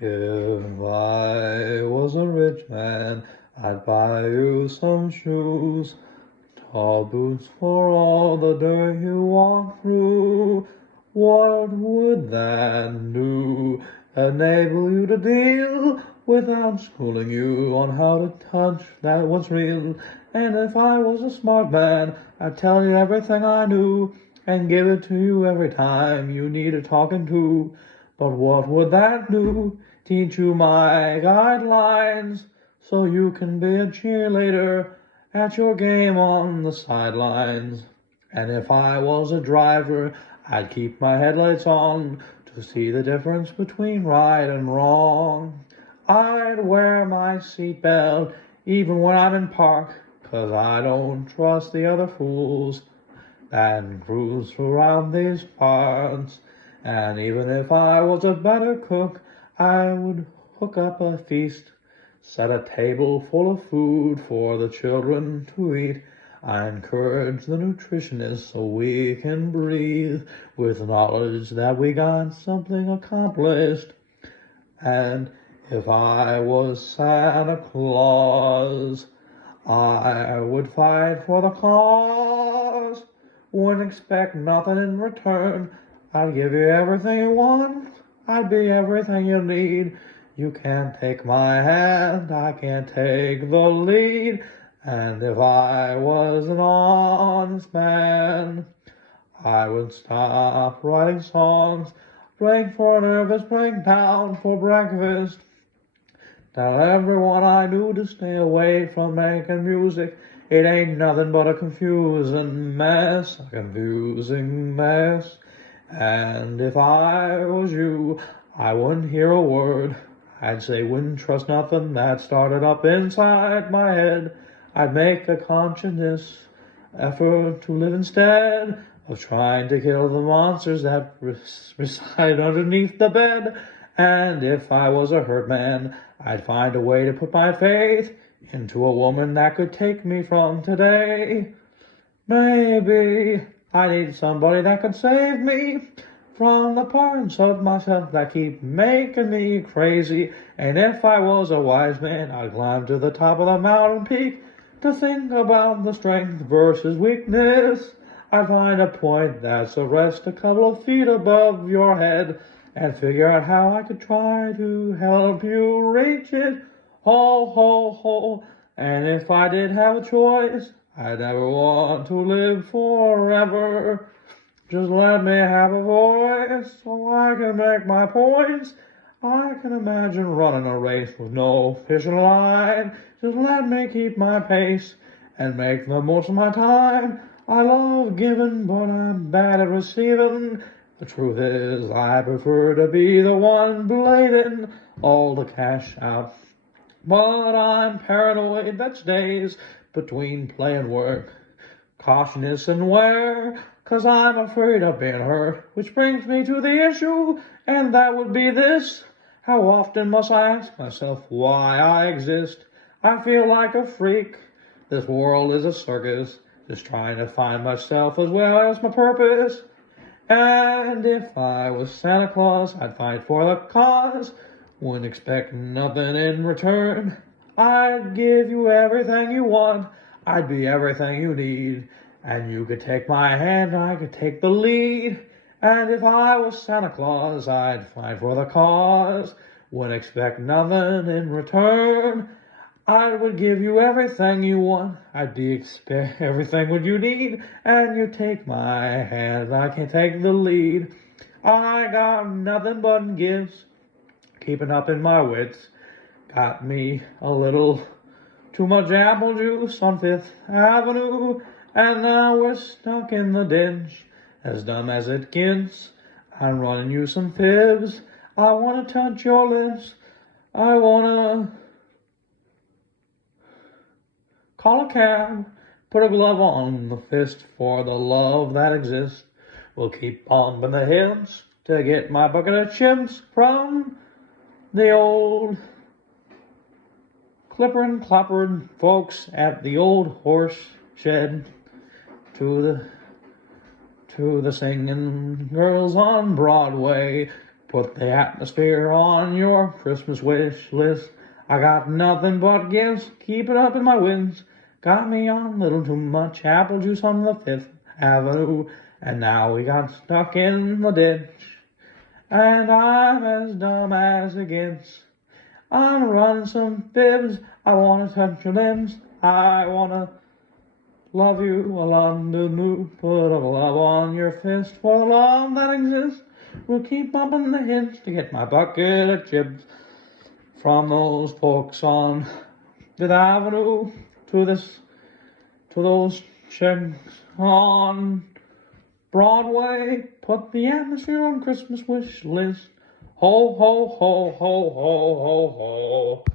If I was a rich man, I'd buy you some shoes, tall boots for all the dirt you walk through. What would that do? Enable you to deal without schooling you on how to touch that what's real. And if I was a smart man, I'd tell you everything I knew and give it to you every time you need a talking to. But what would that do? Teach you my guidelines so you can be a cheerleader at your game on the sidelines. And if I was a driver, I'd keep my headlights on to see the difference between right and wrong. I'd wear my seatbelt even when I'm in park, 'cause I don't trust the other fools that cruise around these parts. And even if I was a better cook, I would hook up a feast, set a table full of food for the children to eat. I encourage the nutritionists so we can breathe with knowledge that we got something accomplished. And if I was Santa Claus, I would fight for the cause. Wouldn't expect nothing in return. I'd give you everything you want. I'd be everything you need. You can't take my hand, I can't take the lead. And if I was an honest man, I would stop writing songs, break for a nervous breakdown for breakfast. Tell everyone I knew to stay away from making music. It ain't nothing but a confusing mess, a confusing mess. And if I was you, I wouldn't hear a word. I'd say wouldn't trust nothing that started up inside my head. I'd make a conscious effort to live instead of trying to kill the monsters that reside underneath the bed. And if I was a hurt man, I'd find a way to put my faith into a woman that could take me from today. Maybe I need somebody that could save me from the parts of myself that keep making me crazy. And if I was a wise man, I'd climb to the top of the mountain peak to think about the strength versus weakness. I'd find a point that's a rest a couple of feet above your head and figure out how I could try to help you reach it. Ho, ho, ho. And if I did have a choice, I'd never want to live forever. Just let me have a voice so I can make my points. I can imagine running a race with no finish line. Just let me keep my pace and make the most of my time. I love giving, but I'm bad at receiving. The truth is, I prefer to be the one blading all the cash out. But I'm paranoid that stays between play and work, cautious and aware, 'cause I'm afraid of being hurt. Which brings me to the issue, and that would be this. How often must I ask myself why I exist? I feel like a freak. This world is a circus, just trying to find myself as well as my purpose. And if I was Santa Claus, I'd fight for the cause. Wouldn't expect nothing in return. I'd give you everything you want. I'd be everything you need. And you could take my hand, I could take the lead. And if I was Santa Claus, I'd fight for the cause. Wouldn't expect nothing in return. I would give you everything you want. I'd be everything what you need. And you take my hand, I can take the lead. I got nothing but gifts, keeping up in my wits. Got me a little too much apple juice on Fifth Avenue. And now we're stuck in the ditch, as dumb as it gets. I'm running you some fibs. I wanna touch your lips. I wanna call a cab, put a glove on the fist for the love that exists. We'll keep bumping the hips to get my bucket of chips from the old clipper and cloppered folks at the old horse shed to the singing girls on Broadway, Put the atmosphere on your Christmas wish list. I got nothing but gifts, keep it up in my wins. Got me on a little too much apple juice on the 5th Avenue, and now we got stuck in the ditch. And I'm as dumb as it gets. I'm running some fibs, I wanna touch your limbs, I wanna love you, a London mood, put a glove on your fist. For the love that exists, we'll keep bumping the hits to get my bucket of chips from those folks on Fifth Avenue to those chicks on Broadway. Put the atmosphere on Christmas wish list. Ho, ho, ho, ho, ho, ho, ho.